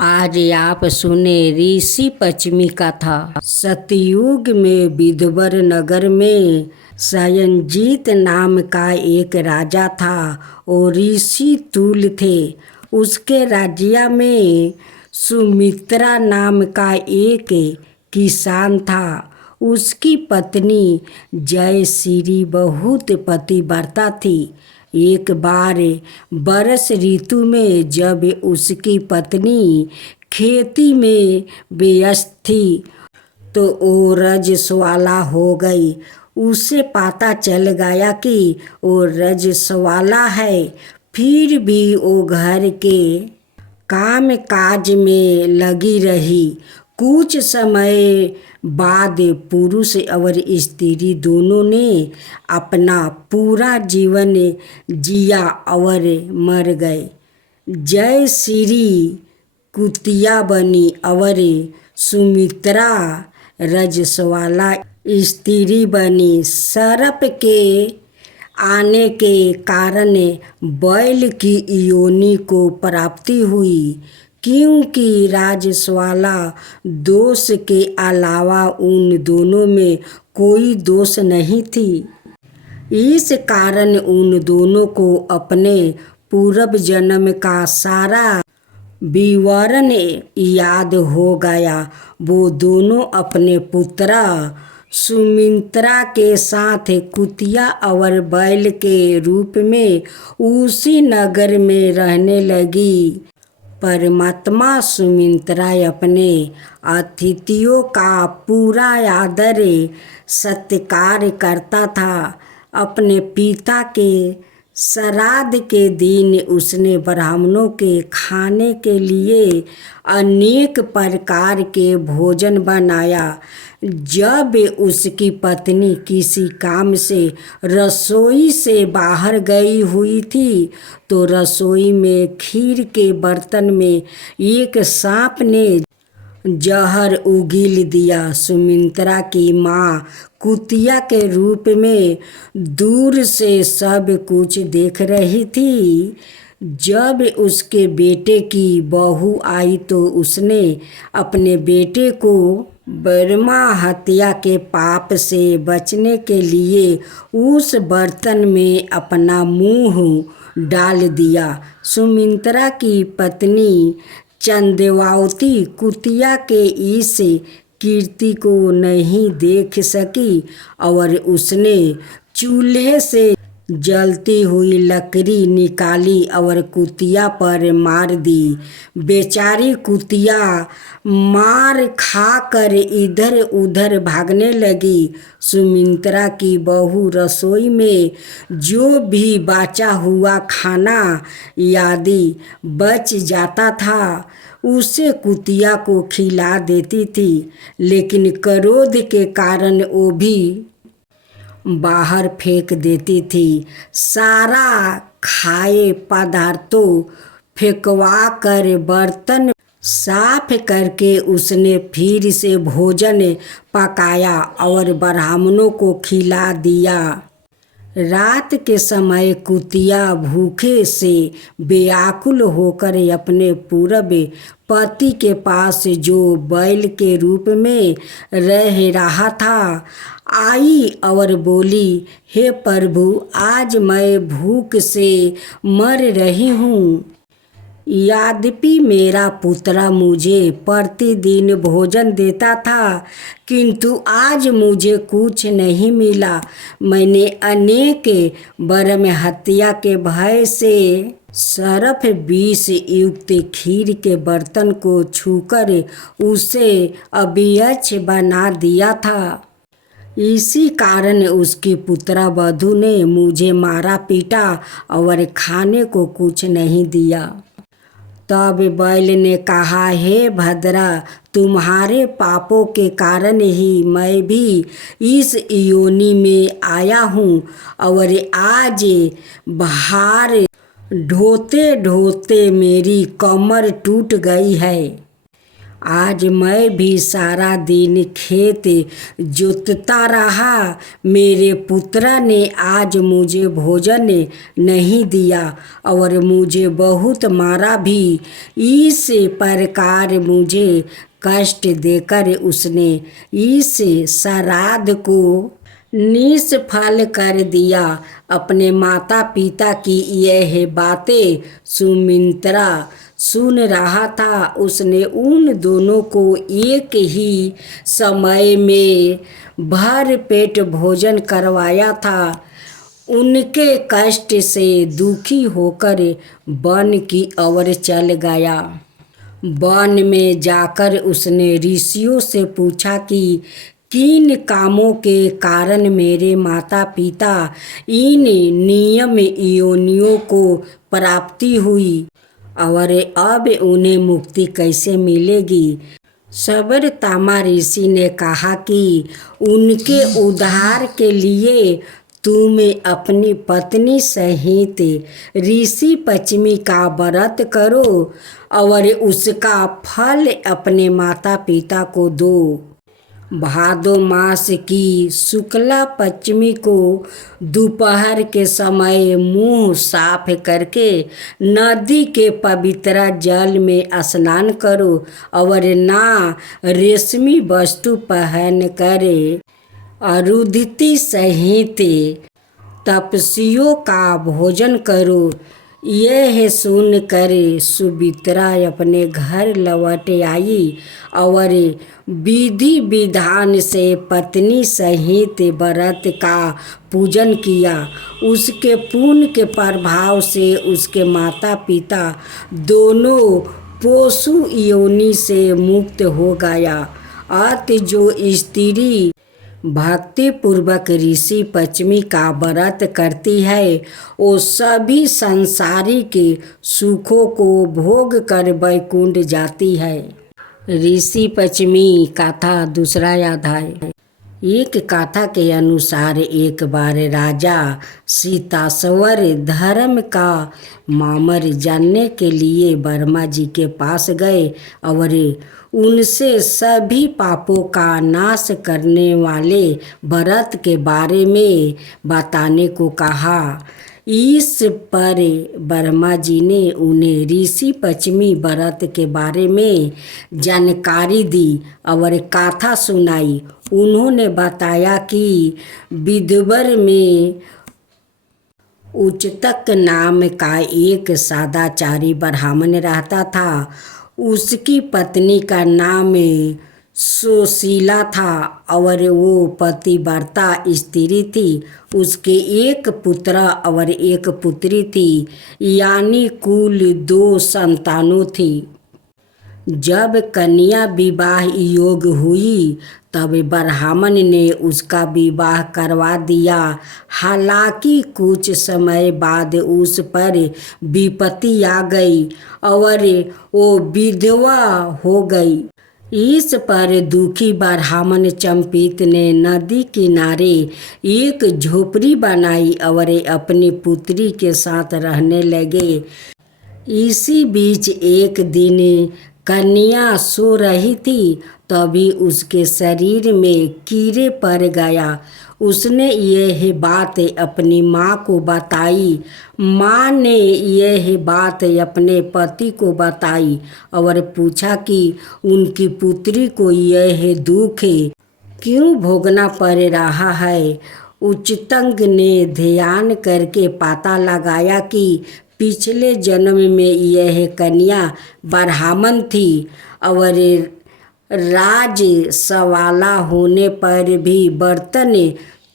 आज आप सुने ऋषि पश्चिमी कथा। सतयुग में विदुर नगर में सयंजीत नाम का एक राजा था और ऋषि तुल थे। उसके राज्य में सुमित्रा नाम का एक किसान था। उसकी पत्नी जयश्री बहुत पतिव्रता थी। एक बार बरस ऋतु में जब उसकी पत्नी खेती में व्यस्त थी तो वो रजस्वाला हो गई। उसे पता चल गया कि वो रजस्वाला है, फिर भी वो घर के काम काज में लगी रही। कुछ समय बाद पुरुष और स्त्री दोनों ने अपना पूरा जीवन जिया और मर गए। जयश्री कुतिया बनी और सुमित्रा रजस्वाला स्त्री बनी। सर्प के आने के कारण बैल की योनि को प्राप्ति हुई, क्योंकि राजस्वाला दोष के अलावा उन दोनों में कोई दोष नहीं थी। इस कारण उन दोनों को अपने पूर्व जन्म का सारा विवरण याद हो गया। वो दोनों अपने पुत्र सुमित्रा के साथ कुतिया और बैल के रूप में उसी नगर में रहने लगी। परमात्मा सुमित्रा अपने अतिथियों का पूरा आदर सत्कार करता था। अपने पिता के श्राद्ध के दिन उसने ब्राह्मणों के खाने के लिए अनेक प्रकार के भोजन बनाया। जब उसकी पत्नी किसी काम से रसोई से बाहर गई हुई थी तो रसोई में खीर के बर्तन में एक सांप ने जहर उगील दिया। सुमित्रा की माँ कुतिया के रूप में दूर से सब कुछ देख रही थी। जब उसके बेटे की बहू आई तो उसने अपने बेटे को ब्रह्मा हत्या के पाप से बचने के लिए उस बर्तन में अपना मुंह डाल दिया। सुमित्रा की पत्नी चंद्रावती कुतिया के इस कीर्ति को नहीं देख सकी और उसने चूल्हे से जलती हुई लकड़ी निकाली और कुतिया पर मार दी। बेचारी कुतिया मार खाकर इधर उधर भागने लगी। सुमित्रा की बहू रसोई में जो भी बचा हुआ खाना यदि बच जाता था उसे कुतिया को खिला देती थी, लेकिन क्रोध के कारण वो भी बाहर फेंक देती थी। सारा खाए पदार्थों फेंकवा कर बर्तन साफ करके उसने फिर से भोजन पकाया और ब्राह्मणों को खिला दिया। रात के समय कुतिया भूखे से व्याकुल होकर अपने पूर्व पति के पास जो बैल के रूप में रह रहा था आई और बोली, हे प्रभु, आज मैं भूख से मर रही हूँ। यद्यपि मेरा पुत्र मुझे प्रतिदिन भोजन देता था, किंतु आज मुझे कुछ नहीं मिला। मैंने अनेक ब्रह्म हत्या के भय से सर्प विष युक्त खीर के बर्तन को छूकर उसे अभक्ष्य बना दिया था। इसी कारण उसकी पुत्र वधू ने मुझे मारा पीटा और खाने को कुछ नहीं दिया। तब बैल ने कहा, हे भद्रा, तुम्हारे पापों के कारण ही मैं भी इस योनि में आया हूँ और आज भार ढोते ढोते मेरी कमर टूट गई है। आज मैं भी सारा दिन खेत जोतता रहा, मेरे पुत्रा ने आज मुझे भोजन नहीं दिया और मुझे बहुत मारा भी। इस प्रकार मुझे कष्ट देकर उसने इस श्राद्ध को निष्फल कर दिया। अपने माता पिता की यह बातें सुमित्रा सुन रहा था। उसने उन दोनों को एक ही समय में भर पेट भोजन करवाया था। उनके कष्ट से दुखी होकर वन की ओर चल गया। वन में जाकर उसने ऋषियों से पूछा कि किन कामों के कारण मेरे माता पिता इन नियम योनियों को प्राप्ति हुई और अब उन्हें मुक्ति कैसे मिलेगी। सबरतामा ऋषि ने कहा कि उनके उद्धार के लिए तुम अपनी पत्नी सहित ऋषि पश्चिमी का व्रत करो और उसका फल अपने माता पिता को दो। भादो मास की शुक्ला पश्चिमी को दोपहर के समय मुंह साफ करके नदी के पवित्र जल में स्नान करो और ना रेशमी वस्तु पहन कर अरुंधति सहित तपस्वियों का भोजन करो। यह सुनकर सुमित्रा अपने घर लौट आई और विधि विधान से पत्नी सहित व्रत का पूजन किया। उसके पुण्य के प्रभाव से उसके माता पिता दोनों पशु योनि से मुक्त हो गया। अत जो स्त्री भक्ति पूर्वक ऋषि पश्चिमी का व्रत करती है वो सभी संसारिक सुखों को भोग कर वैकुंठ जाती है। ऋषि पश्चिमी कथा दूसरा अध्याय। एक कथा के अनुसार एक बार राजा सीताश्वर धर्म का मामर जानने के लिए ब्रह्मा जी के पास गए और उनसे सभी पापों का नाश करने वाले व्रत के बारे में बताने को कहा। इस पर ब्रह्मा जी ने उन्हें ऋषि पश्चिमी व्रत के बारे में जानकारी दी और कथा सुनाई। उन्होंने बताया कि विदर्भ में उच्चतक नाम का एक सदाचारी ब्राह्मण रहता था। उसकी पत्नी का नाम सुशीला था और वो पतिव्रता स्त्री थी। उसके एक पुत्र और एक पुत्री थी, यानी कुल 2 संतानों थी। जब कन्या विवाह योग हुई तब ब्राह्मण ने उसका विवाह करवा दिया। हालांकि कुछ समय बाद उस पर विपत्ति आ गई और वो विधवा हो गई। इस पर दुखी ब्राह्मण चंपित ने नदी किनारे एक झोपड़ी बनाई और अपनी पुत्री के साथ रहने लगे। इसी बीच एक दिन कन्या सो रही थी, तभी उसके शरीर में कीड़े पड़ गया। उसने यह बात अपनी माँ को बताई। माँ ने यह बात अपने पति को बताई और पूछा कि उनकी पुत्री को यह दुख क्यों भोगना पड़ रहा है। उच्चतंग ने ध्यान करके पता लगाया कि पिछले जन्म में यह कन्या ब्राह्मण थी और राज सवाला होने पर भी बर्तन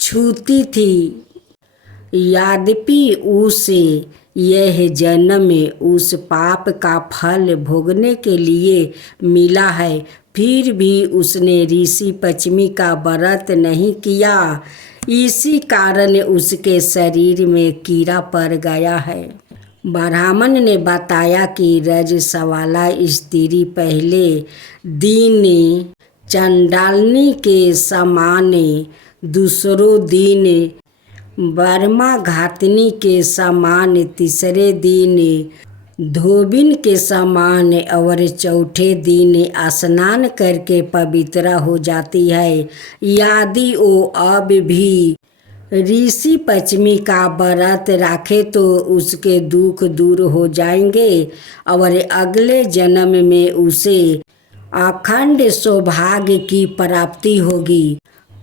छूती थी। यद्यपि उसे यह जन्म उस पाप का फल भोगने के लिए मिला है, फिर भी उसने ऋषि पश्चिमी का व्रत नहीं किया। इसी कारण उसके शरीर में कीड़ा पड़ गया है। ब्राह्मण ने बताया कि रजस्वला स्त्री पहले दिन चंडालनी के समान, दूसरों दिन ब्रह्मा घातनी के समान, तीसरे दिन धोबिन के समान और चौथे दिन स्नान करके पवित्र हो जाती है। यदि वो अब भी ऋषि पश्चिमी का व्रत राखे तो उसके दुख दूर हो जाएंगे और अगले जन्म में उसे अखंड सौभाग्य की प्राप्ति होगी।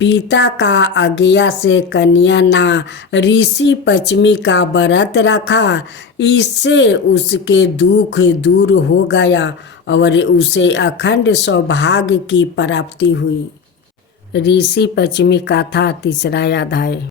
पिता का आज्ञा से कन्या ने ऋषि पश्चिमी का व्रत रखा। इससे उसके दुख दूर हो गया और उसे अखंड सौभाग्य की प्राप्ति हुई। ऋषि पश्चिमी कथा तीसरा अध्याय।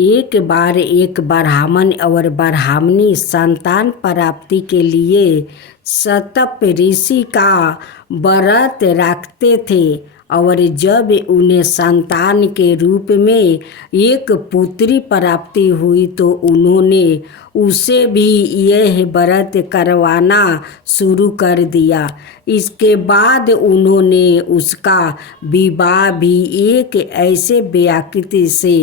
एक बार एक ब्राह्मण और ब्राह्मणी संतान प्राप्ति के लिए सतप ऋषि का व्रत रखते थे और जब उन्हें संतान के रूप में एक पुत्री प्राप्ति हुई तो उन्होंने उसे भी यह व्रत करवाना शुरू कर दिया। इसके बाद उन्होंने उसका विवाह भी एक ऐसे व्यक्ति से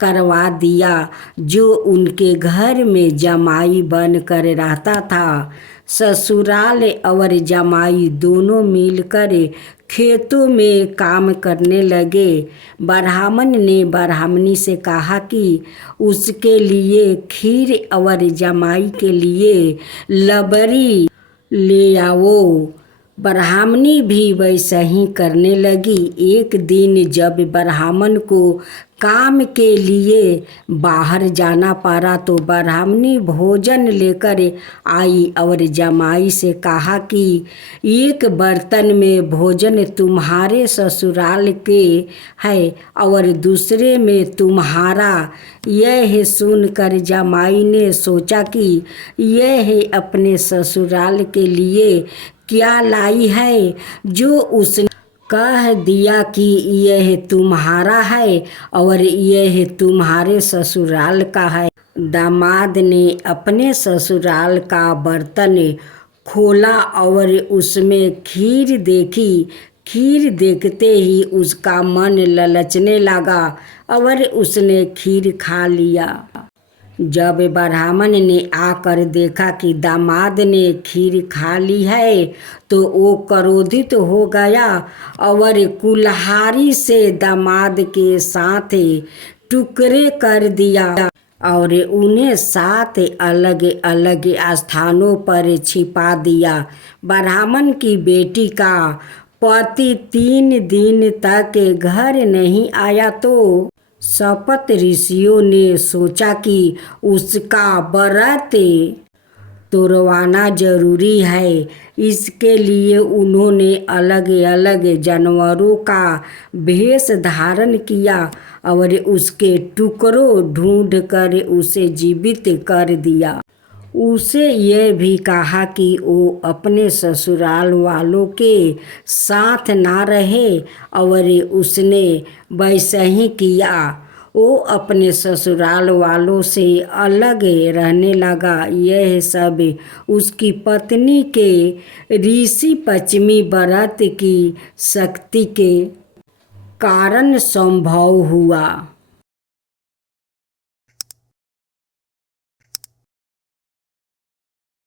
करवा दिया जो उनके घर में जमाई बनकर रहता था। ससुराल और जमाई दोनों मिलकर खेतों में काम करने लगे। ब्राह्मण ने ब्राह्मणी से कहा कि उसके लिए खीर और जमाई के लिए लबरी ले आओ। ब्राह्मणी भी वैसा ही करने लगी। एक दिन जब ब्राह्मण को काम के लिए बाहर जाना पड़ा तो ब्राह्मणी भोजन लेकर आई और जमाई से कहा कि एक बर्तन में भोजन तुम्हारे ससुराल के है और दूसरे में तुम्हारा। यह सुनकर जमाई ने सोचा कि यह अपने ससुराल के लिए क्या लाई है जो उसने कह दिया कि यह तुम्हारा है और यह तुम्हारे ससुराल का है। दामाद ने अपने ससुराल का बर्तन खोला और उसमें खीर देखी। खीर देखते ही उसका मन ललचने लगा और उसने खीर खा लिया। जब ब्राह्मण ने आकर देखा कि दामाद ने खीर खा ली है तो वो क्रोधित हो गया और कुल्हाड़ी से दामाद के साथ टुकड़े कर दिया और उन्हें 7 अलग अलग स्थानों पर छिपा दिया। ब्राह्मण की बेटी का पति 3 दिन तक घर नहीं आया तो सपत ऋषियों ने सोचा कि उसका व्रत तोड़वाना जरूरी है। इसके लिए उन्होंने अलग अलग जानवरों का भेष धारण किया और उसके टुकड़ों ढूंढकर उसे जीवित कर दिया। उसे यह भी कहा कि वो अपने ससुराल वालों के साथ ना रहे और उसने वैसा ही किया। वो अपने ससुराल वालों से अलग रहने लगा। यह सब उसकी पत्नी के ऋषि पश्चिमी व्रत की शक्ति के कारण संभव हुआ।